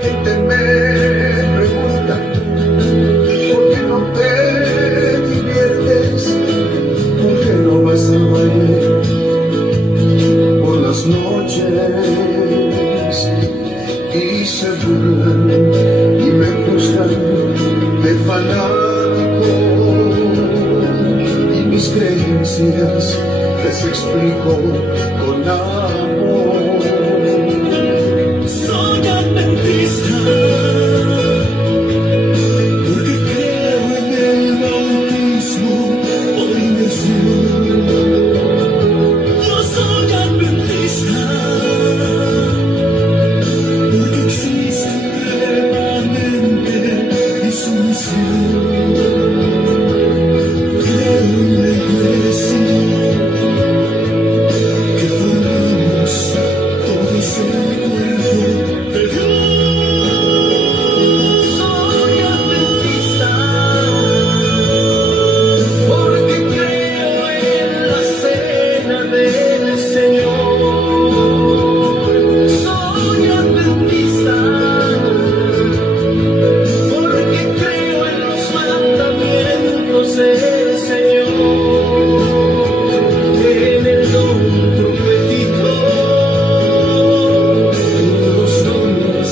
gente me pregunta, ¿por qué no te diviertes? ¿Por qué no vas al baile por las noches? Y se burlan y me juzgan de fanático, y mis creencias les explico con amor. Soy adventista porque creo en el bautismo por inmersión. Yo soy adventista porque existe un remanente y su misión. Creo en la iglesia que formamos todos el cuerpo de Dios. Soy adventista porque creo en la cena del Señor. Soy adventista porque creo en los mandamientos del Señor, en el don profético, en los dones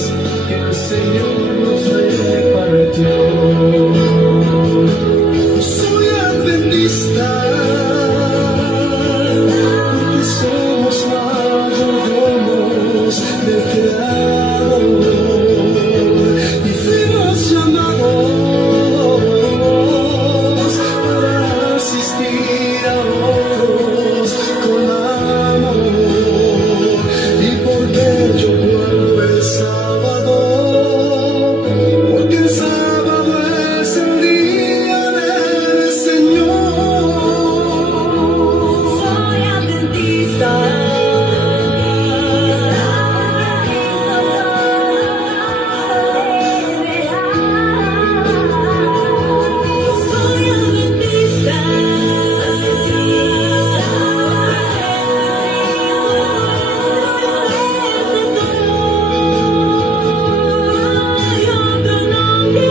que el Señor nos repartió. Soy adventista porque somos mayordomos del Creador y fuimos llamados para asistir a otros con amor. ¿Y por qué yo guardo el sábado? Porque el sábado es el día del Señor. Soy adventista. Soy adventista. Hay otro nombre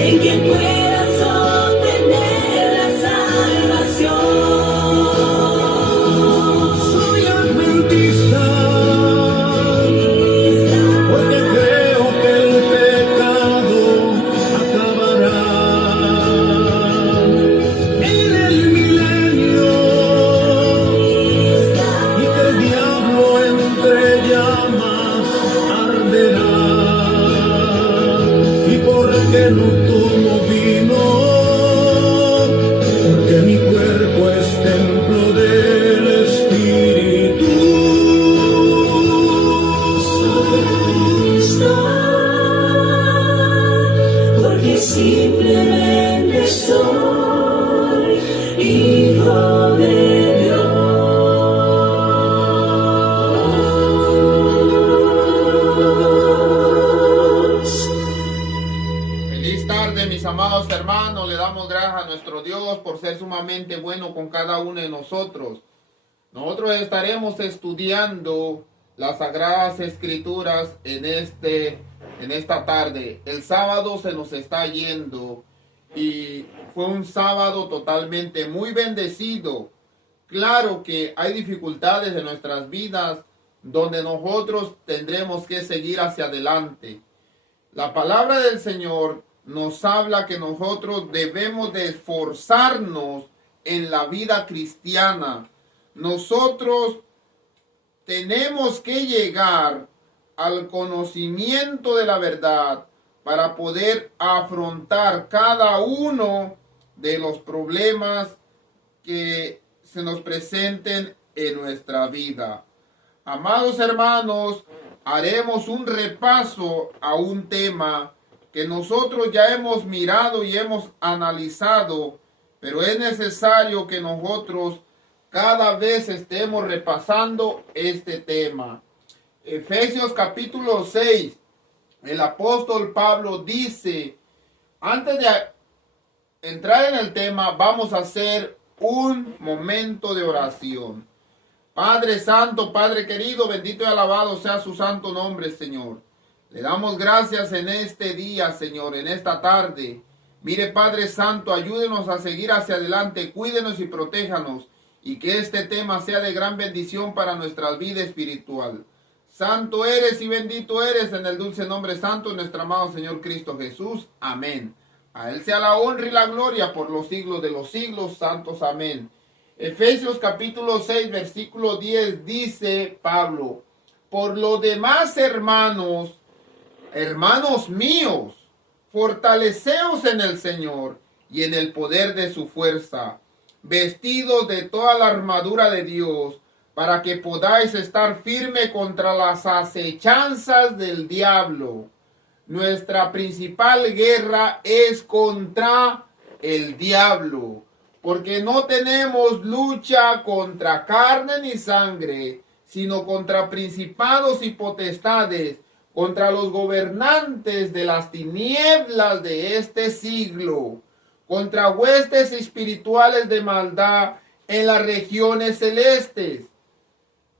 en que puedas obtener la salvación. Soy adventista porque creo que el pecado acabará en el milenio y que el diablo entre llamas arderá. ¿Y por qué no tomo vino? Porque mi cuerpo es templo del Espíritu. Porque simplemente soy hijo de Dios. Feliz tarde, mis amados hermanos. Le damos gracias a nuestro Dios por ser sumamente bueno con cada uno de nosotros. Nosotros estaremos estudiando las Sagradas Escrituras en esta tarde. El sábado se nos está yendo y fue un sábado totalmente muy bendecido. Claro que hay dificultades en nuestras vidas donde nosotros tendremos que seguir hacia adelante. La palabra del Señor nos habla que nosotros debemos de esforzarnos en la vida cristiana. Nosotros tenemos que llegar al conocimiento de la verdad para poder afrontar cada uno de los problemas que se nos presenten en nuestra vida. Amados hermanos, haremos un repaso a un tema que nosotros ya hemos mirado y hemos analizado, pero es necesario que nosotros cada vez estemos repasando este tema. Efesios capítulo 6, el apóstol Pablo dice, antes de entrar en el tema, vamos a hacer un momento de oración. Padre Santo, Padre querido, bendito y alabado sea su santo nombre, Señor. Le damos gracias en este día, Señor, en esta tarde. Mire, Padre Santo, ayúdenos a seguir hacia adelante, cuídenos y protéjanos, y que este tema sea de gran bendición para nuestra vida espiritual. Santo eres y bendito eres en el dulce nombre santo de nuestro amado Señor Cristo Jesús. Amén. A Él sea la honra y la gloria por los siglos de los siglos, santos. Amén. Efesios capítulo 6, versículo 10 dice Pablo: por lo demás, hermanos míos, fortaleceos en el Señor y en el poder de su fuerza, vestidos de toda la armadura de Dios, para que podáis estar firme contra las acechanzas del diablo. Nuestra principal guerra es contra el diablo, porque no tenemos lucha contra carne ni sangre, sino contra principados y potestades, contra los gobernantes de las tinieblas de este siglo, contra huestes espirituales de maldad en las regiones celestes.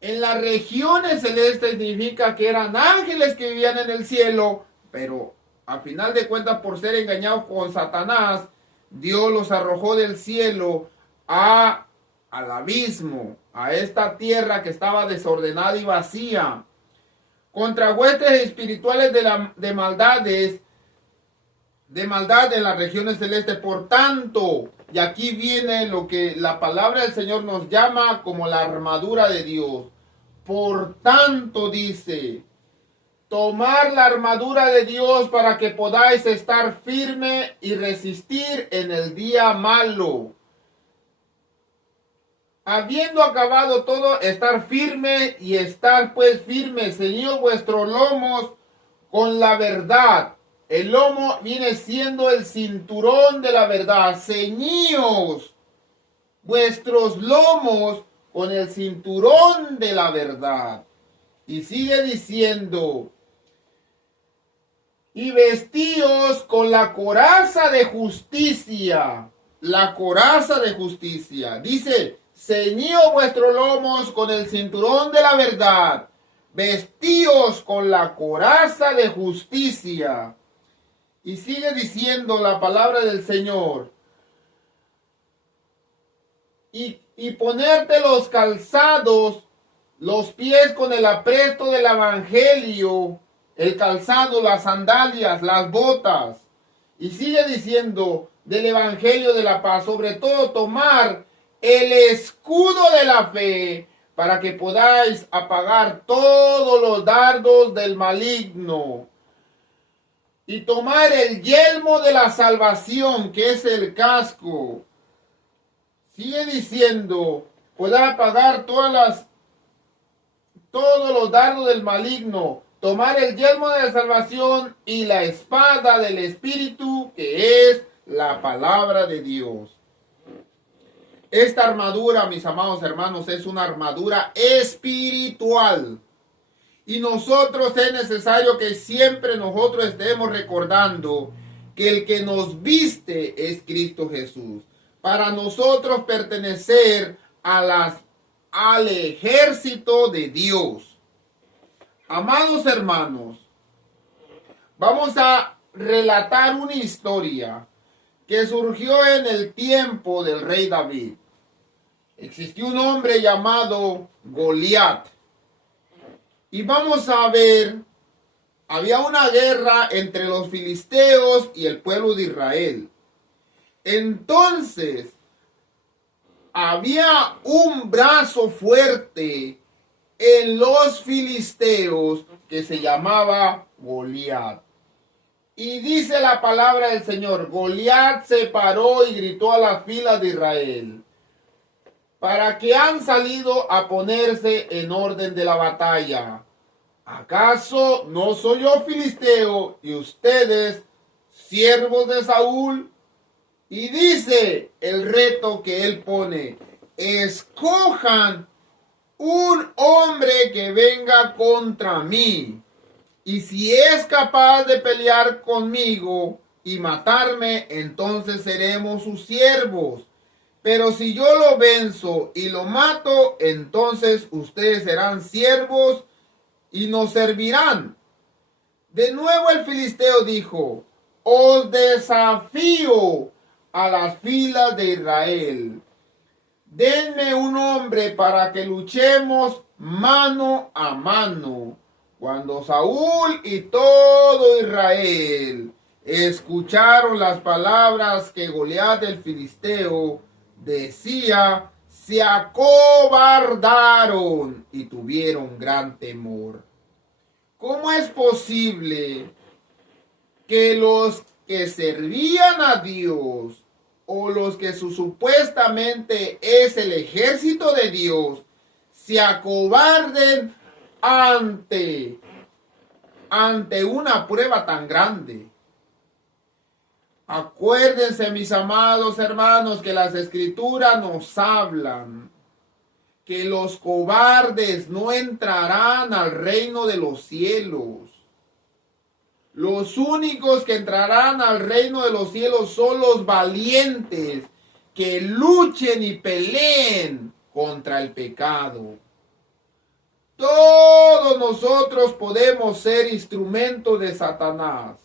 En las regiones celestes significa que eran ángeles que vivían en el cielo, pero a final de cuentas, por ser engañados con Satanás, Dios los arrojó del cielo al abismo, a esta tierra que estaba desordenada y vacía, contra huestes espirituales de maldad en las regiones celestes. Por tanto, y aquí viene lo que la palabra del Señor nos llama como la armadura de Dios. Por tanto, dice, tomar la armadura de Dios para que podáis estar firme y resistir en el día malo. Habiendo acabado todo, estar firme y estar pues firme, ceñidos vuestros lomos con la verdad. El lomo viene siendo el cinturón de la verdad. Ceñíos vuestros lomos con el cinturón de la verdad. Y sigue diciendo: y vestíos con la coraza de justicia. La coraza de justicia. Dice: ceñíos vuestros lomos con el cinturón de la verdad. Vestíos con la coraza de justicia. Y sigue diciendo la palabra del Señor: y ponerte los calzados, los pies con el apresto del evangelio, el calzado, las sandalias, las botas. Y sigue diciendo del evangelio de la paz, sobre todo tomar el escudo de la fe, para que podáis apagar todos los dardos del maligno. Y tomar el yelmo de la salvación, que es el casco. Sigue diciendo, podrá apagar todos los dardos del maligno. Tomar el yelmo de la salvación y la espada del Espíritu, que es la palabra de Dios. Esta armadura, mis amados hermanos, es una armadura espiritual. Y nosotros es necesario que siempre nosotros estemos recordando que el que nos viste es Cristo Jesús. Para nosotros pertenecer al ejército de Dios. Amados hermanos, vamos a relatar una historia que surgió en el tiempo del rey David. Existió un hombre llamado Goliat. Y vamos a ver, había una guerra entre los filisteos y el pueblo de Israel. Entonces, había un brazo fuerte en los filisteos que se llamaba Goliat. Y dice la palabra del Señor: Goliat se paró y gritó a las filas de Israel: ¿para qué han salido a ponerse en orden de la batalla? ¿Acaso no soy yo filisteo y ustedes siervos de Saúl? Y dice el reto que él pone: escojan un hombre que venga contra mí, y si es capaz de pelear conmigo y matarme, entonces seremos sus siervos. Pero si yo lo venzo y lo mato, entonces ustedes serán siervos y nos servirán. De nuevo el filisteo dijo: os desafío a las filas de Israel. Denme un hombre para que luchemos mano a mano. Cuando Saúl y todo Israel escucharon las palabras que Goliat el filisteo decía, se acobardaron y tuvieron gran temor. ¿Cómo es posible que los que servían a Dios o los que supuestamente es el ejército de Dios se acobarden ante una prueba tan grande? Acuérdense, mis amados hermanos, que las escrituras nos hablan que los cobardes no entrarán al reino de los cielos. Los únicos que entrarán al reino de los cielos son los valientes que luchen y peleen contra el pecado. Todos nosotros podemos ser instrumentos de Satanás.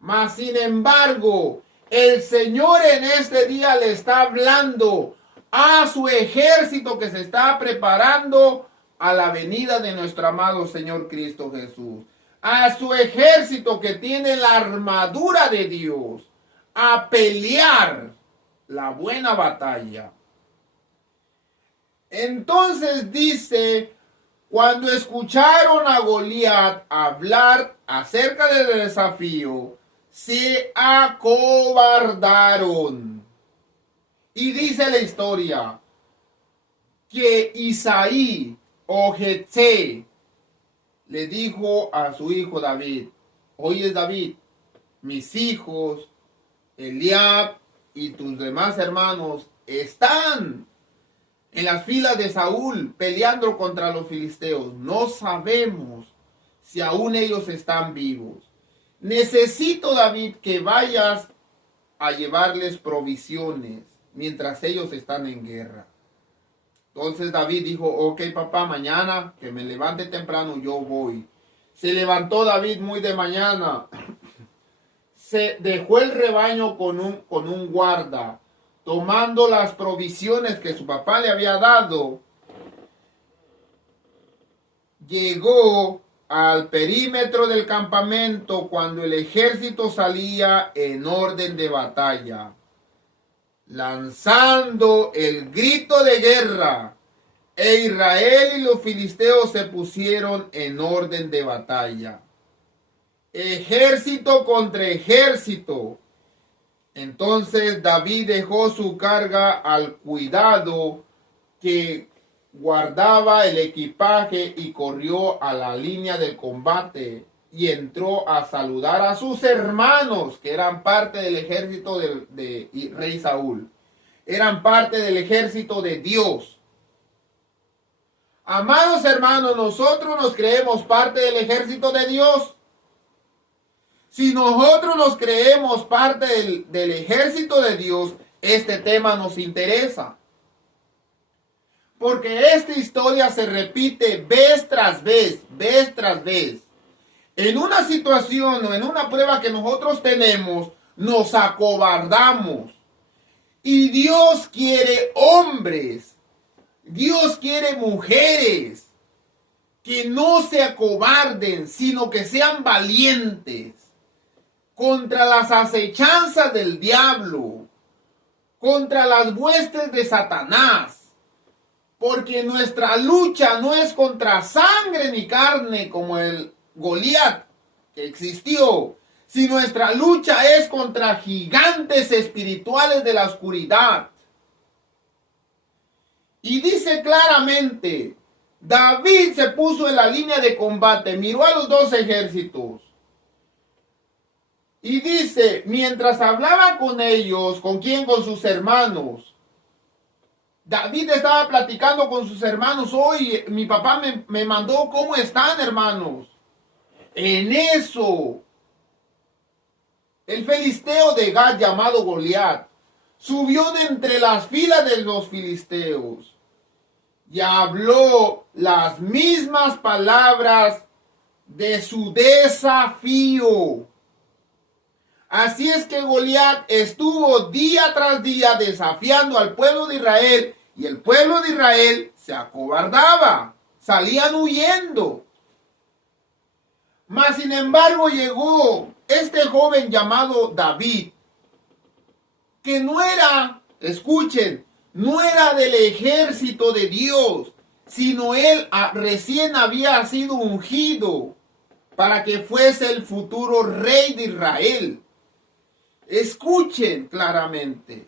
Mas sin embargo, el Señor en este día le está hablando a su ejército que se está preparando a la venida de nuestro amado Señor Cristo Jesús. A su ejército que tiene la armadura de Dios, a pelear la buena batalla. Entonces dice, cuando escucharon a Goliat hablar acerca del desafío, se acobardaron. Y dice la historia que Isaí o Jetsé le dijo a su hijo David: oye David, mis hijos, Eliab y tus demás hermanos están en las filas de Saúl peleando contra los filisteos. No sabemos si aún ellos están vivos. Necesito, David, que vayas a llevarles provisiones mientras ellos están en guerra. Entonces David dijo: ok, papá, mañana que me levante temprano yo voy. Se levantó David muy de mañana. Se dejó el rebaño con un guarda, tomando las provisiones que su papá le había dado. Llegó al perímetro del campamento cuando el ejército salía en orden de batalla, lanzando el grito de guerra, e Israel y los filisteos se pusieron en orden de batalla, ejército contra ejército. Entonces David dejó su carga al cuidado que guardaba el equipaje y corrió a la línea del combate y entró a saludar a sus hermanos que eran parte del ejército de rey Saúl. Eran parte del ejército de Dios. Amados hermanos, nosotros nos creemos parte del ejército de Dios. Si nosotros nos creemos parte del ejército de Dios, este tema nos interesa. Porque esta historia se repite vez tras vez, vez tras vez. En una situación o en una prueba que nosotros tenemos, nos acobardamos. Y Dios quiere hombres, Dios quiere mujeres que no se acobarden, sino que sean valientes contra las acechanzas del diablo, contra las huestes de Satanás. Porque nuestra lucha no es contra sangre ni carne como el Goliat que existió, sino nuestra lucha es contra gigantes espirituales de la oscuridad. Y dice claramente, David se puso en la línea de combate, miró a los dos ejércitos. Y dice, mientras hablaba con ellos, ¿con quién? Con sus hermanos. David estaba platicando con sus hermanos. Oye, mi papá me mandó, ¿cómo están, hermanos? En eso, el filisteo de Gat llamado Goliat subió de entre las filas de los filisteos y habló las mismas palabras de su desafío. Así es que Goliat estuvo día tras día desafiando al pueblo de Israel, y el pueblo de Israel se acobardaba, salían huyendo. Mas sin embargo llegó este joven llamado David, que no era, escuchen, no era del ejército de Dios, sino él recién había sido ungido para que fuese el futuro rey de Israel. Escuchen claramente.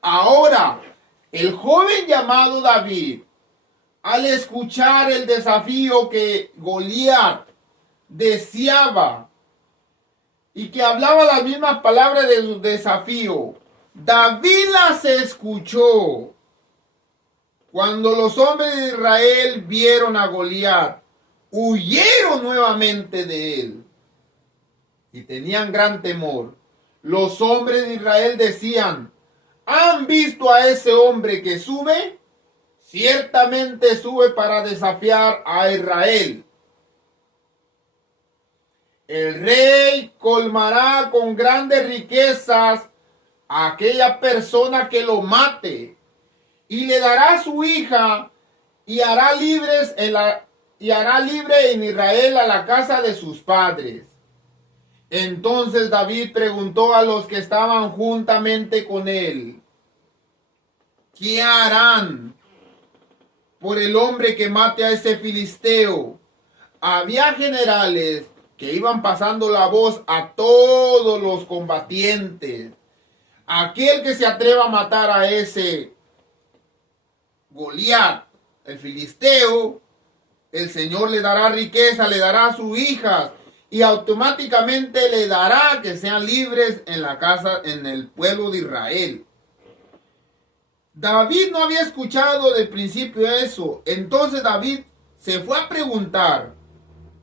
Ahora, el joven llamado David, al escuchar el desafío que Goliat deseaba y que hablaba las mismas palabras de su desafío, David las escuchó. Cuando los hombres de Israel vieron a Goliat, huyeron nuevamente de él y tenían gran temor. Los hombres de Israel decían: ¿han visto a ese hombre que sube? Ciertamente sube para desafiar a Israel. El rey colmará con grandes riquezas a aquella persona que lo mate, y le dará su hija, y hará libre en Israel a la casa de sus padres. Entonces David preguntó a los que estaban juntamente con él: ¿qué harán por el hombre que mate a ese filisteo? Había generales que iban pasando la voz a todos los combatientes: aquel que se atreva a matar a ese Goliat, el filisteo, el Señor le dará riqueza, le dará a sus hijas, y automáticamente le dará que sean libres en la casa, en el pueblo de Israel. David no había escuchado del principio eso. Entonces David se fue a preguntar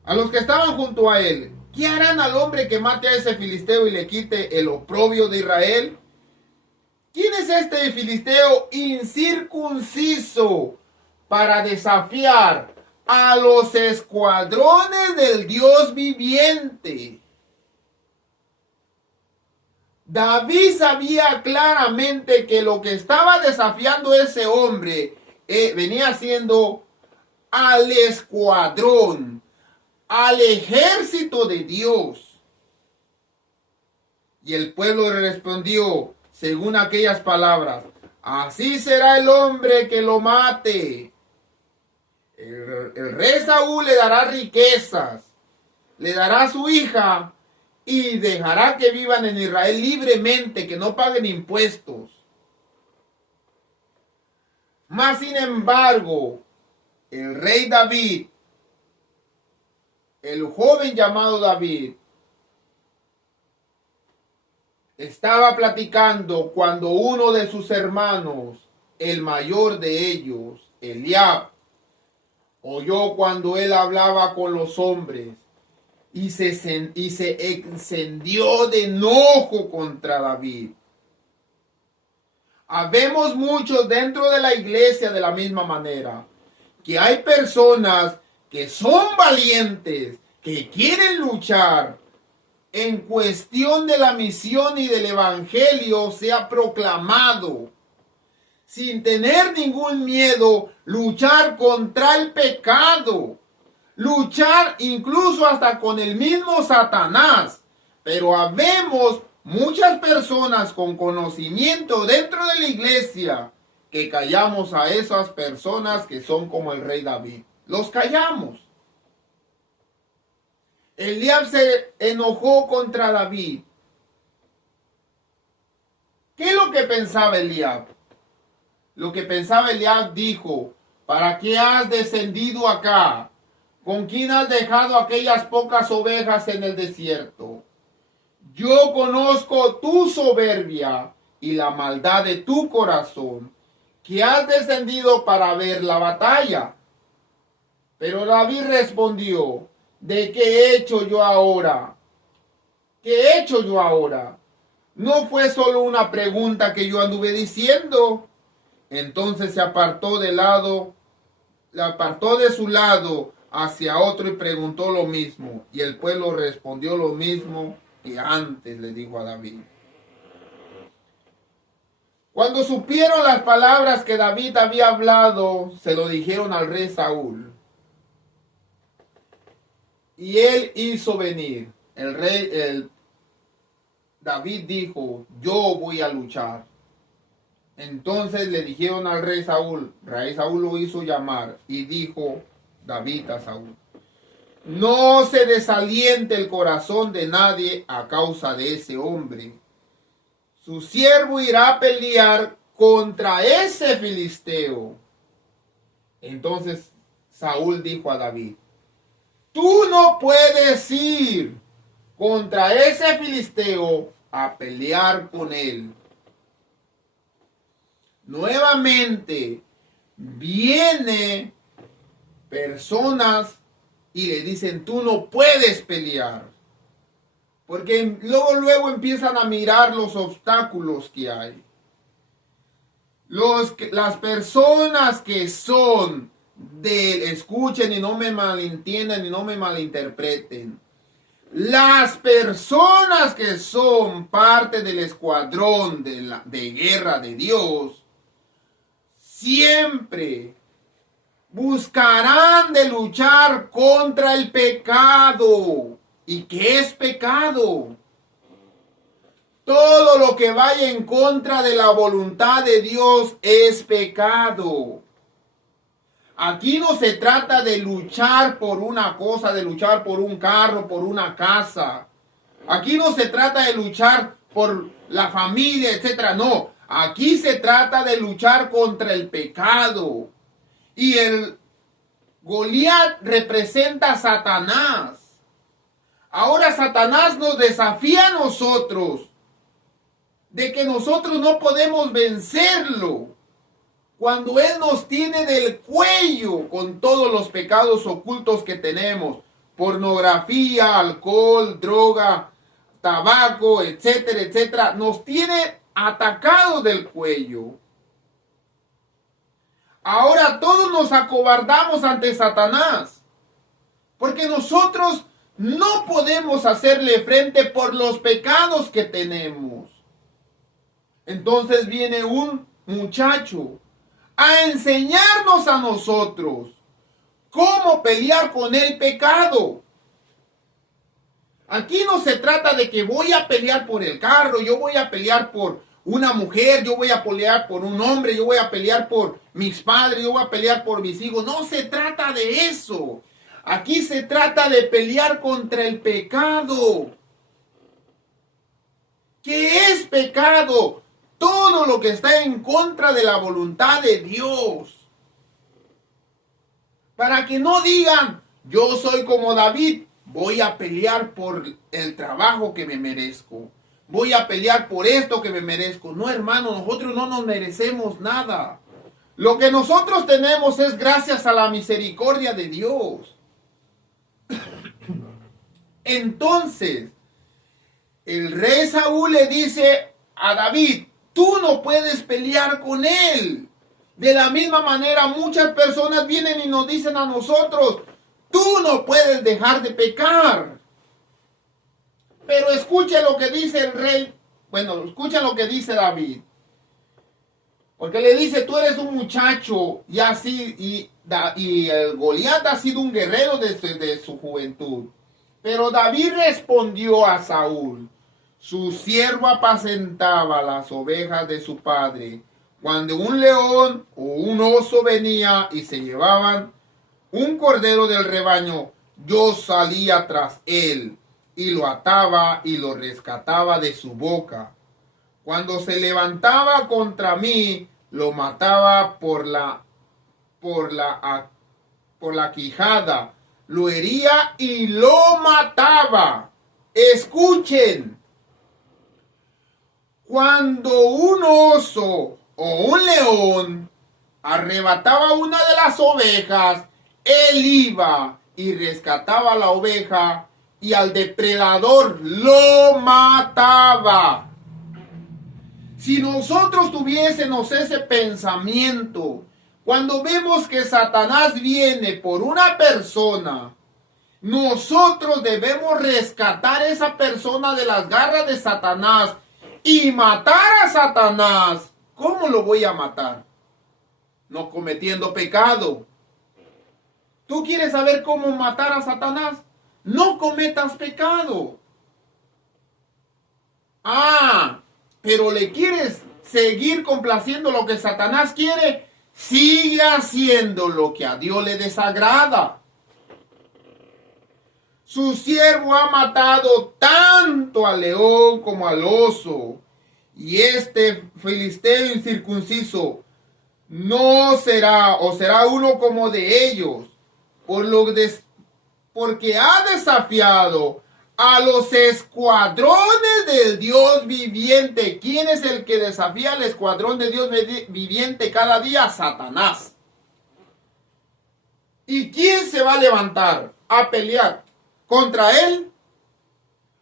a los que estaban junto a él: ¿qué harán al hombre que mate a ese filisteo y le quite el oprobio de Israel? ¿Quién es este filisteo incircunciso para desafiar a los escuadrones del Dios viviente? David sabía claramente que lo que estaba desafiando ese hombre venía siendo al escuadrón, al ejército de Dios. Y el pueblo le respondió según aquellas palabras: así será el hombre que lo mate. El rey Saúl le dará riquezas, le dará su hija, y dejará que vivan en Israel libremente, que no paguen impuestos. Mas sin embargo, el rey David, el joven llamado David, estaba platicando cuando uno de sus hermanos, el mayor de ellos, Eliab, oyó cuando él hablaba con los hombres y se encendió de enojo contra David. Habemos muchos dentro de la iglesia de la misma manera, que hay personas que son valientes, que quieren luchar en cuestión de la misión y del evangelio sea proclamado, sin tener ningún miedo, luchar contra el pecado, luchar incluso hasta con el mismo Satanás. Pero habemos muchas personas con conocimiento dentro de la iglesia que callamos a esas personas que son como el rey David. Los callamos. Eliab se enojó contra David. ¿Qué es lo que pensaba Eliab? Lo que pensaba Eliab dijo: ¿para qué has descendido acá? ¿Con quién has dejado aquellas pocas ovejas en el desierto? Yo conozco tu soberbia y la maldad de tu corazón, que has descendido para ver la batalla. Pero David respondió: ¿de qué he hecho yo ahora? ¿Qué he hecho yo ahora? No fue solo una pregunta que yo anduve diciendo. Entonces se apartó de su lado hacia otro y preguntó lo mismo. Y el pueblo respondió lo mismo que antes le dijo a David. Cuando supieron las palabras que David había hablado, se lo dijeron al rey Saúl. Y él hizo venir. David dijo, yo voy a luchar. Entonces le dijeron al rey Saúl lo hizo llamar y dijo David a Saúl, no se desaliente el corazón de nadie a causa de ese hombre. Su siervo irá a pelear contra ese filisteo. Entonces Saúl dijo a David, tú no puedes ir contra ese filisteo a pelear con él. Nuevamente viene personas y le dicen, tú no puedes pelear. Porque luego empiezan a mirar los obstáculos que hay. Las personas que son escuchen y no me malentiendan y no me malinterpreten. Las personas que son parte del escuadrón de guerra de Dios, siempre buscarán de luchar contra el pecado. ¿Y qué es pecado? Todo lo que vaya en contra de la voluntad de Dios es pecado. Aquí no se trata de luchar por una cosa, de luchar por un carro, por una casa. Aquí no se trata de luchar por la familia, etc. No, aquí se trata de luchar contra el pecado. Y el Goliat representa a Satanás. Ahora Satanás nos desafía a nosotros de que nosotros no podemos vencerlo cuando él nos tiene del cuello con todos los pecados ocultos que tenemos, pornografía, alcohol, droga, tabaco, etcétera, etcétera, nos tiene atacados del cuello. Ahora todos nos acobardamos ante Satanás, porque nosotros no podemos hacerle frente por los pecados que tenemos. Entonces viene un muchacho a enseñarnos a nosotros cómo pelear con el pecado. Aquí no se trata de que voy a pelear por el carro, yo voy a pelear por una mujer, yo voy a pelear por un hombre, yo voy a pelear por mis padres, yo voy a pelear por mis hijos. No se trata de eso. Aquí se trata de pelear contra el pecado. ¿Qué es pecado? Todo lo que está en contra de la voluntad de Dios. Para que no digan, yo soy como David, voy a pelear por el trabajo que me merezco. Voy a pelear por esto que me merezco. No, hermano, nosotros no nos merecemos nada. Lo que nosotros tenemos es gracias a la misericordia de Dios. Entonces, el rey Saúl le dice a David, tú no puedes pelear con él. De la misma manera, muchas personas vienen y nos dicen a nosotros, tú no puedes dejar de pecar. Pero escuchen lo que dice el rey, escuchen lo que dice David. Porque le dice, tú eres un muchacho y el Goliat ha sido un guerrero desde su juventud. Pero David respondió a Saúl, su siervo apacentaba las ovejas de su padre. Cuando un león o un oso venía y se llevaban un cordero del rebaño, yo salía tras él y lo ataba y lo rescataba de su boca. Cuando se levantaba contra mí, lo mataba por la quijada, lo hería y lo mataba. Escuchen, cuando un oso o un león arrebataba una de las ovejas, él iba y rescataba la oveja y al depredador lo mataba. Si nosotros tuviésemos ese pensamiento, cuando vemos que Satanás viene por una persona, nosotros debemos rescatar a esa persona de las garras de Satanás y matar a Satanás. ¿Cómo lo voy a matar? No cometiendo pecado. ¿Tú quieres saber cómo matar a Satanás? No cometas pecado. Pero le quieres seguir complaciendo lo que Satanás quiere. Sigue haciendo lo que a Dios le desagrada. Su siervo ha matado tanto al león como al oso. Y este filisteo incircunciso no será, o será uno como de ellos, porque ha desafiado a los escuadrones del Dios viviente. ¿Quién es el que desafía al escuadrón de Dios viviente cada día? Satanás. ¿Y quién se va a levantar a pelear contra él?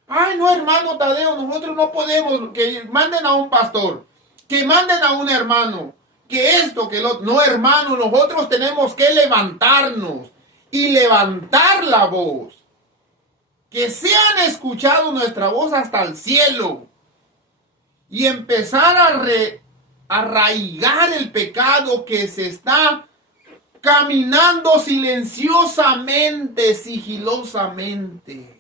Ay, no, hermano Tadeo, nosotros no podemos. Que manden a un pastor, que manden a un hermano, que esto, que lo otro. No, hermano, nosotros tenemos que levantarnos y levantar la voz. Que sean escuchado nuestra voz hasta el cielo. Y empezar a arraigar el pecado que se está caminando silenciosamente, sigilosamente.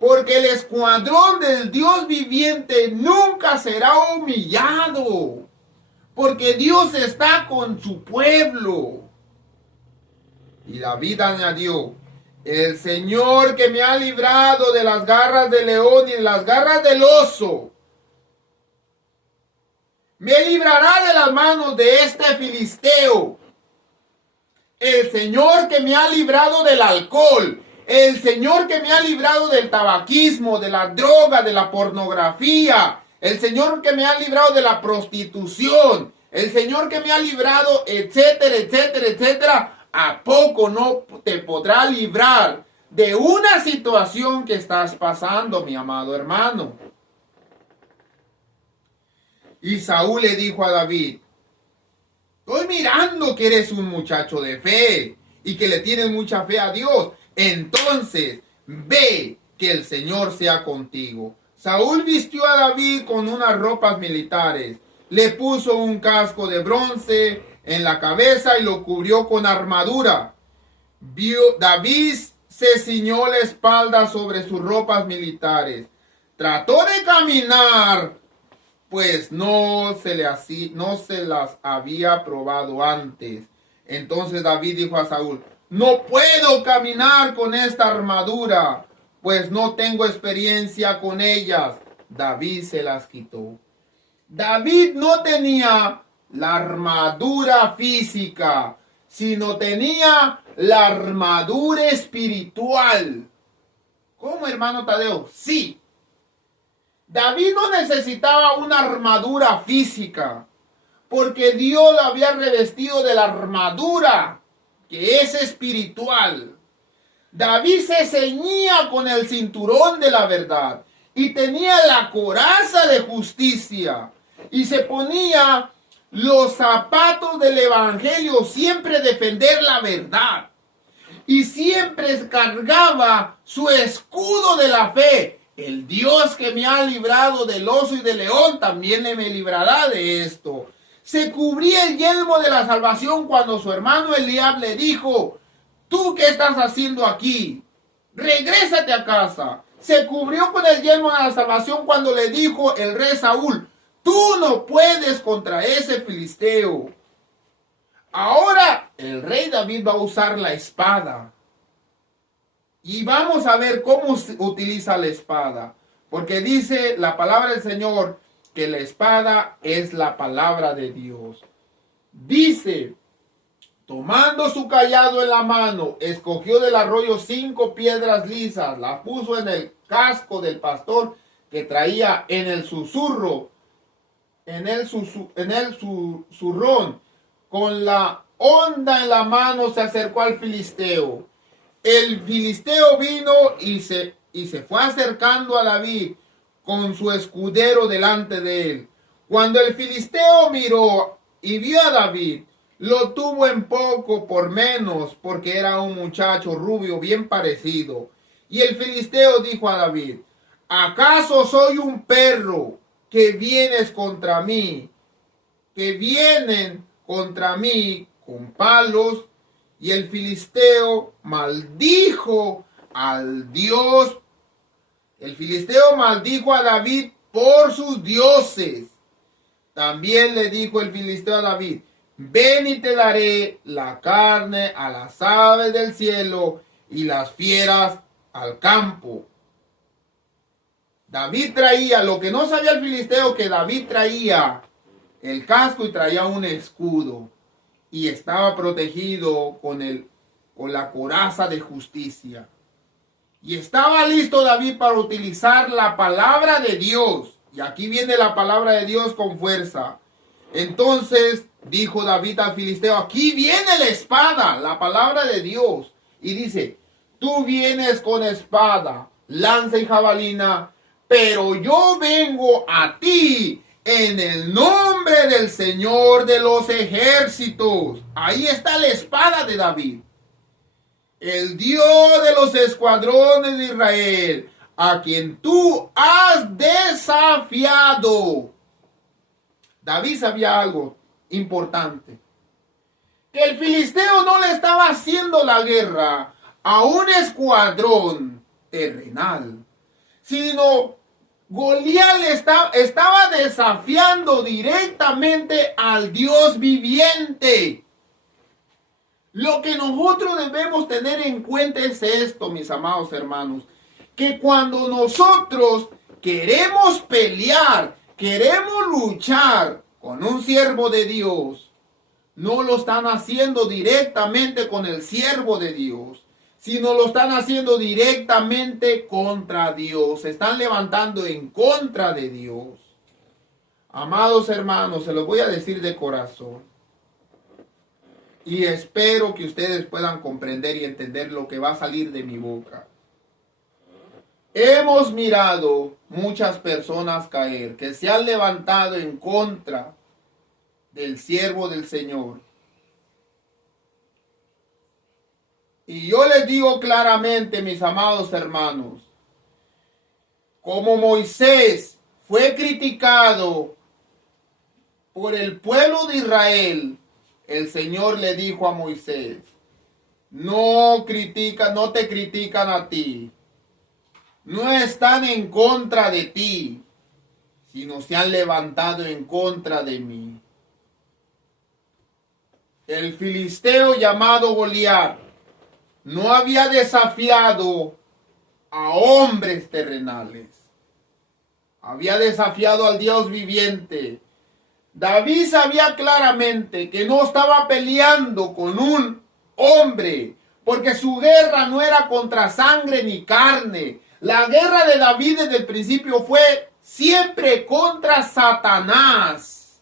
Porque el escuadrón del Dios viviente nunca será humillado. Porque Dios está con su pueblo. Y David añadió: el Señor que me ha librado de las garras del león y de las garras del oso, me librará de las manos de este filisteo. El Señor que me ha librado del alcohol, el Señor que me ha librado del tabaquismo, de la droga, de la pornografía, el Señor que me ha librado de la prostitución, el Señor que me ha librado, etcétera, etcétera, etcétera. ¿A poco no te podrá librar de una situación que estás pasando, mi amado hermano? Y Saúl le dijo a David: estoy mirando que eres un muchacho de fe y que le tienes mucha fe a Dios. Entonces, ve, que el Señor sea contigo. Saúl vistió a David con unas ropas militares, le puso un casco de bronce en la cabeza y lo cubrió con armadura. David se ciñó la espalda sobre sus ropas militares. Trató de caminar, pues no se las había probado antes. Entonces David dijo a Saúl: no puedo caminar con esta armadura, pues no tengo experiencia con ellas. David se las quitó. David no tenía la armadura física, sino tenía la armadura espiritual. ¿Cómo, hermano Tadeo? Sí. David no necesitaba una armadura física, porque Dios lo había revestido de la armadura que es espiritual. David se ceñía con el cinturón de la verdad y tenía la coraza de justicia y se ponía los zapatos del evangelio, siempre defender la verdad, y siempre cargaba su escudo de la fe. El Dios que me ha librado del oso y del león también me librará de esto. Se cubría el yelmo de la salvación cuando su hermano Eliab le dijo: ¿tú qué estás haciendo aquí? Regrésate a casa. Se cubrió con el yelmo de la salvación cuando le dijo el rey Saúl: tú no puedes contra ese filisteo. Ahora el rey David va a usar la espada. Y vamos a ver cómo se utiliza la espada. Porque dice la palabra del Señor que la espada es la palabra de Dios. Dice: tomando su cayado en la mano, escogió del arroyo 5 piedras lisas, las puso en el casco del pastor que traía en el susurro, en el zurrón. Con la honda en la mano se acercó al filisteo. El filisteo vino y se fue acercando a David con su escudero delante de él. Cuando el filisteo miró y vio a David, lo tuvo en poco por menos, porque era un muchacho rubio bien parecido. Y el filisteo dijo a David: ¿acaso soy un perro que vienes contra mí? Que vienen contra mí con palos. Y el filisteo maldijo al Dios. El filisteo maldijo a David por sus dioses. También le dijo el filisteo a David: ven y te daré la carne a las aves del cielo y las fieras al campo. David traía, lo que no sabía el filisteo, que David traía el casco y traía un escudo. Y estaba protegido con la coraza de justicia. Y estaba listo David para utilizar la palabra de Dios. Y aquí viene la palabra de Dios con fuerza. Entonces dijo David al filisteo: aquí viene la espada, la palabra de Dios. Y dice: tú vienes con espada, lanza y jabalina, pero yo vengo a ti en el nombre del Señor de los ejércitos. Ahí está la espada de David. El Dios de los escuadrones de Israel, a quien tú has desafiado. David sabía algo importante: que el filisteo no le estaba haciendo la guerra a un escuadrón terrenal, sino Goliat estaba desafiando directamente al Dios viviente. Lo que nosotros debemos tener en cuenta es esto, mis amados hermanos, que cuando nosotros queremos pelear, queremos luchar con un siervo de Dios, no lo están haciendo directamente con el siervo de Dios, sino lo están haciendo directamente contra Dios. Se están levantando en contra de Dios. Amados hermanos, se los voy a decir de corazón. Y espero que ustedes puedan comprender y entender lo que va a salir de mi boca. Hemos mirado muchas personas caer, que se han levantado en contra del siervo del Señor. Y yo les digo claramente, mis amados hermanos, como Moisés fue criticado por el pueblo de Israel, el Señor le dijo a Moisés: no te critican a ti, no están en contra de ti, sino se han levantado en contra de mí. El filisteo llamado Goliat no había desafiado a hombres terrenales, había desafiado al Dios viviente. David sabía claramente que no estaba peleando con un hombre, porque su guerra no era contra sangre ni carne. La guerra de David desde el principio fue siempre contra Satanás.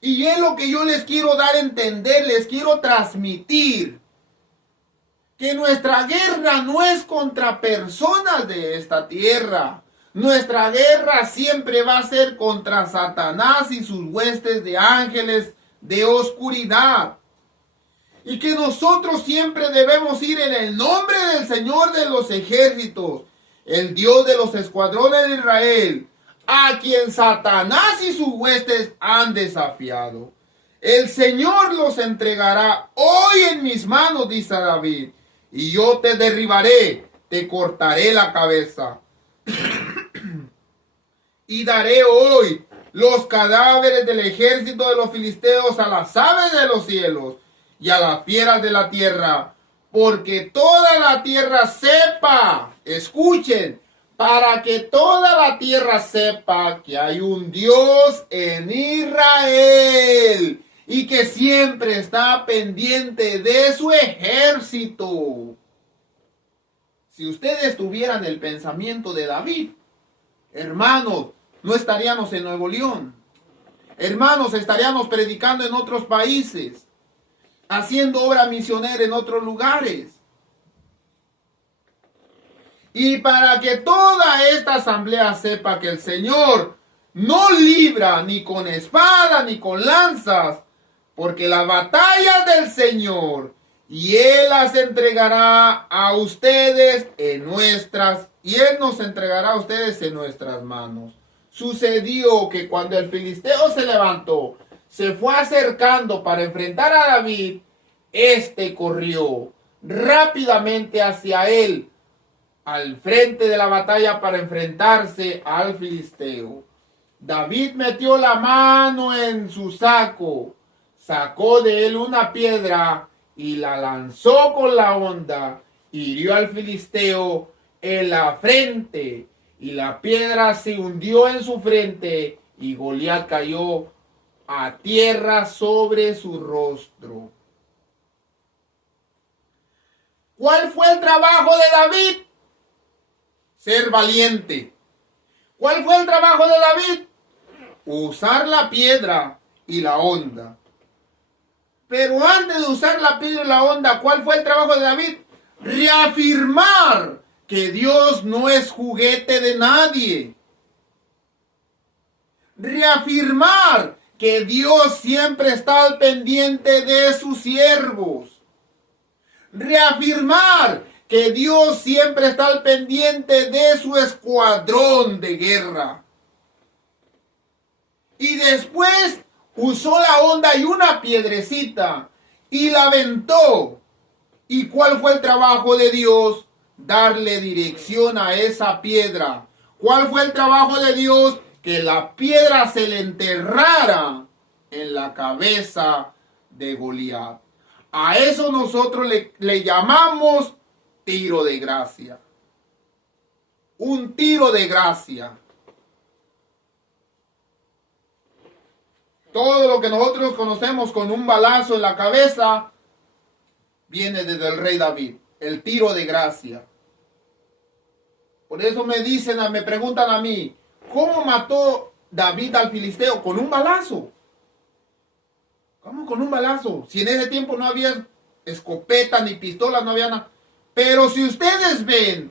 Y es lo que yo les quiero dar a entender, les quiero transmitir. Que nuestra guerra no es contra personas de esta tierra. Nuestra guerra siempre va a ser contra Satanás y sus huestes de ángeles de oscuridad. Y que nosotros siempre debemos ir en el nombre del Señor de los ejércitos, el Dios de los escuadrones de Israel, a quien Satanás y sus huestes han desafiado. El Señor los entregará hoy en mis manos, dice David, y yo te derribaré, te cortaré la cabeza. Y daré hoy los cadáveres del ejército de los filisteos a las aves de los cielos y a las fieras de la tierra, porque toda la tierra sepa, escuchen, para que toda la tierra sepa que hay un Dios en Israel y que siempre está pendiente de su ejército. Si ustedes tuvieran el pensamiento de David, hermanos, no estaríamos en Nuevo León. Hermanos, estaríamos predicando en otros países, haciendo obra misionera en otros lugares. Y para que toda esta asamblea sepa que el Señor no libra ni con espada ni con lanzas, porque las batallas del Señor, y Él las entregará a ustedes y Él nos entregará a ustedes en nuestras manos. Sucedió que cuando el filisteo se levantó, se fue acercando para enfrentar a David, este corrió rápidamente hacia él, al frente de la batalla para enfrentarse al filisteo. David metió la mano en su saco, sacó de él una piedra y la lanzó con la honda, hirió al filisteo en la frente, y la piedra se hundió en su frente, y Goliat cayó a tierra sobre su rostro. ¿Cuál fue el trabajo de David? Ser valiente. ¿Cuál fue el trabajo de David? Usar la piedra y la honda. Pero antes de usar la piedra y la honda, ¿cuál fue el trabajo de David? Reafirmar que Dios no es juguete de nadie. Reafirmar que Dios siempre está al pendiente de sus siervos. Reafirmar que Dios siempre está al pendiente de su escuadrón de guerra. Y después usó la honda y una piedrecita y la aventó. ¿Y cuál fue el trabajo de Dios? Darle dirección a esa piedra. ¿Cuál fue el trabajo de Dios? Que la piedra se le enterrara en la cabeza de Goliat. A eso nosotros le llamamos tiro de gracia. Un tiro de gracia. Todo lo que nosotros conocemos con un balazo en la cabeza viene desde el rey David. El tiro de gracia. Por eso me preguntan a mí, ¿cómo mató David al filisteo? Con un balazo. ¿Cómo con un balazo? Si en ese tiempo no había escopeta ni pistolas, no había nada. Pero si ustedes ven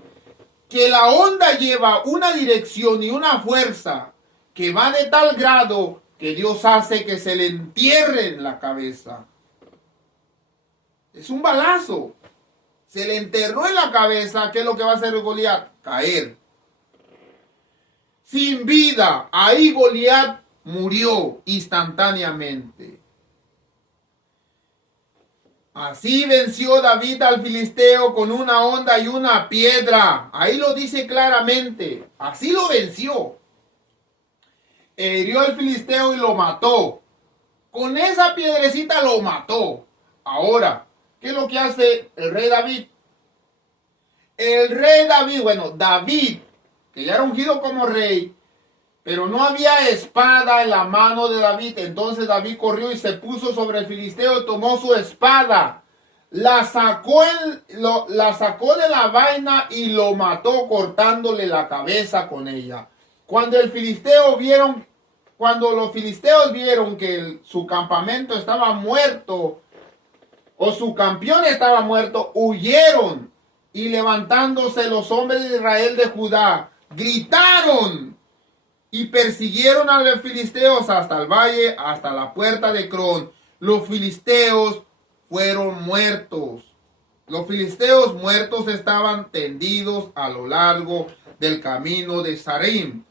que la honda lleva una dirección y una fuerza que va de tal grado que Dios hace que se le entierre en la cabeza. Es un balazo. Se le enterró en la cabeza. ¿Qué es lo que va a hacer Goliat? Caer. Sin vida. Ahí Goliat murió instantáneamente. Así venció David al filisteo con una honda y una piedra. Ahí lo dice claramente. Así lo venció. Hirió al filisteo y lo mató. Con esa piedrecita lo mató. Ahora, ¿qué es lo que hace el rey David? El rey David, David, que ya era ungido como rey, pero no había espada en la mano de David. Entonces David corrió y se puso sobre el filisteo y tomó su espada. La sacó de la vaina y lo mató cortándole la cabeza con ella. Cuando los filisteos vieron que su campamento estaba muerto, o su campeón estaba muerto, huyeron, y levantándose los hombres de Israel de Judá, gritaron y persiguieron a los filisteos hasta el valle, hasta la puerta de Crón. Los filisteos fueron muertos. Los filisteos muertos estaban tendidos a lo largo del camino de Sarim,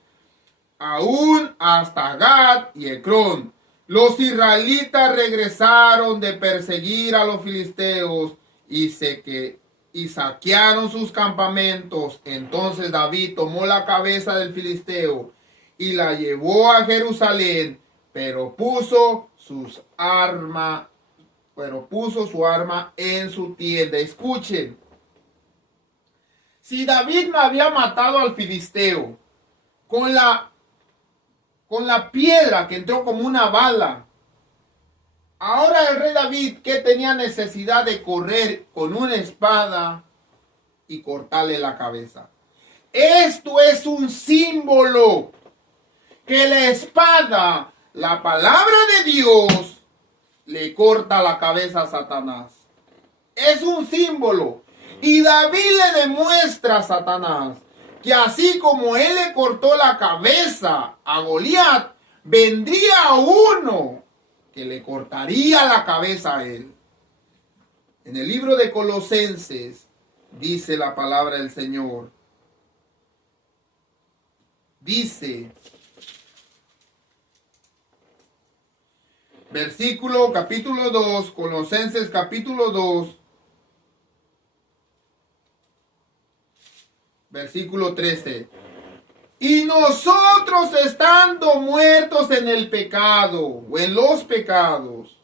aún hasta Gad y Ecrón. Los israelitas regresaron de perseguir a los filisteos y saquearon sus campamentos. Entonces David tomó la cabeza del filisteo y la llevó a Jerusalén, pero puso su arma en su tienda. Escuchen, si David no había matado al filisteo con la piedra que entró como una bala, ahora el rey David, ¿qué tenía necesidad de correr con una espada y cortarle la cabeza? Esto es un símbolo que la espada, la palabra de Dios, le corta la cabeza a Satanás. Es un símbolo. Y David le demuestra a Satanás que así como él le cortó la cabeza a Goliat, vendría uno que le cortaría la cabeza a él. En el libro de Colosenses dice la palabra del Señor. Dice, capítulo 2, Colosenses capítulo 2, versículo 13. Y nosotros estando muertos en el pecado, o en los pecados,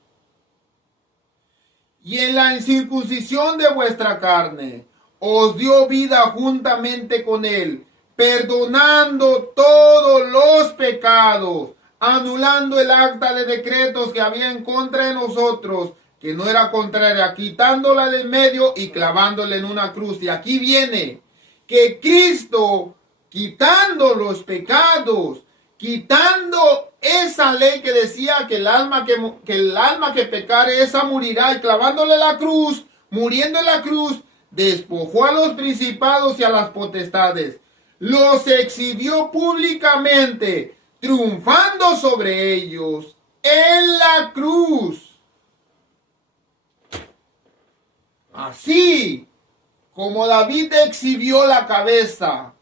y en la incircuncisión de vuestra carne, os dio vida juntamente con él, perdonando todos los pecados, anulando el acta de decretos que había en contra de nosotros, que no era contraria, quitándola del medio y clavándola en una cruz. Y aquí viene que Cristo, quitando los pecados, quitando esa ley que decía que el alma que pecare, esa morirá, y clavándole la cruz, muriendo en la cruz, despojó a los principados y a las potestades, los exhibió públicamente, triunfando sobre ellos en la cruz. Así como David exhibió la cabeza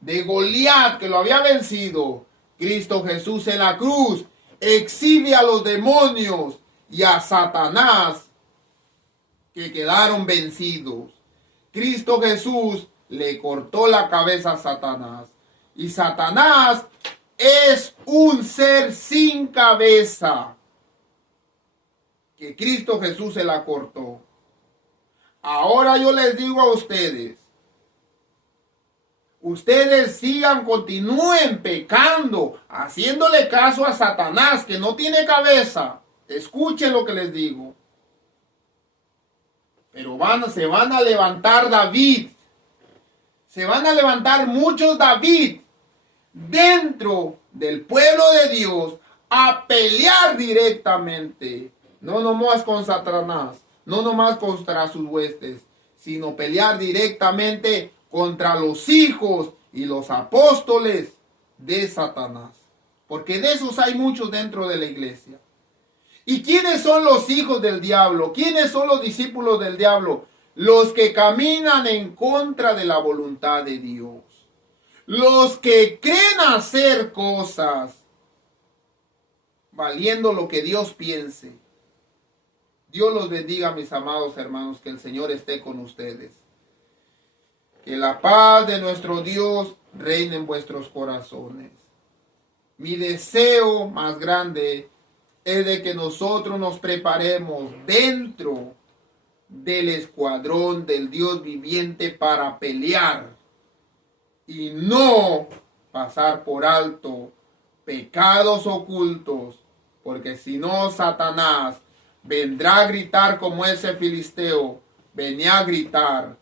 de Goliat, que lo había vencido, Cristo Jesús en la cruz exhibe a los demonios y a Satanás, que quedaron vencidos. Cristo Jesús le cortó la cabeza a Satanás. Y Satanás es un ser sin cabeza, que Cristo Jesús se la cortó. Ahora yo les digo a ustedes, continúen pecando, haciéndole caso a Satanás, que no tiene cabeza. Escuchen lo que les digo. Pero se van a levantar David. Se van a levantar muchos David dentro del pueblo de Dios a pelear directamente. No nomás con Satanás, no nomás contra sus huestes, sino pelear directamente contra los hijos y los apóstoles de Satanás. Porque de esos hay muchos dentro de la iglesia. ¿Y quiénes son los hijos del diablo? ¿Quiénes son los discípulos del diablo? Los que caminan en contra de la voluntad de Dios. Los que creen hacer cosas valiendo lo que Dios piense. Dios los bendiga, mis amados hermanos, que el Señor esté con ustedes. Que la paz de nuestro Dios reine en vuestros corazones. Mi deseo más grande es de que nosotros nos preparemos dentro del escuadrón del Dios viviente para pelear y no pasar por alto pecados ocultos, porque si no, Satanás vendrá a gritar como ese filisteo venía a gritar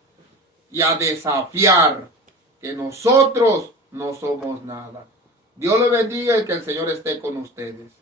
y a desafiar que nosotros no somos nada. Dios le bendiga y que el Señor esté con ustedes.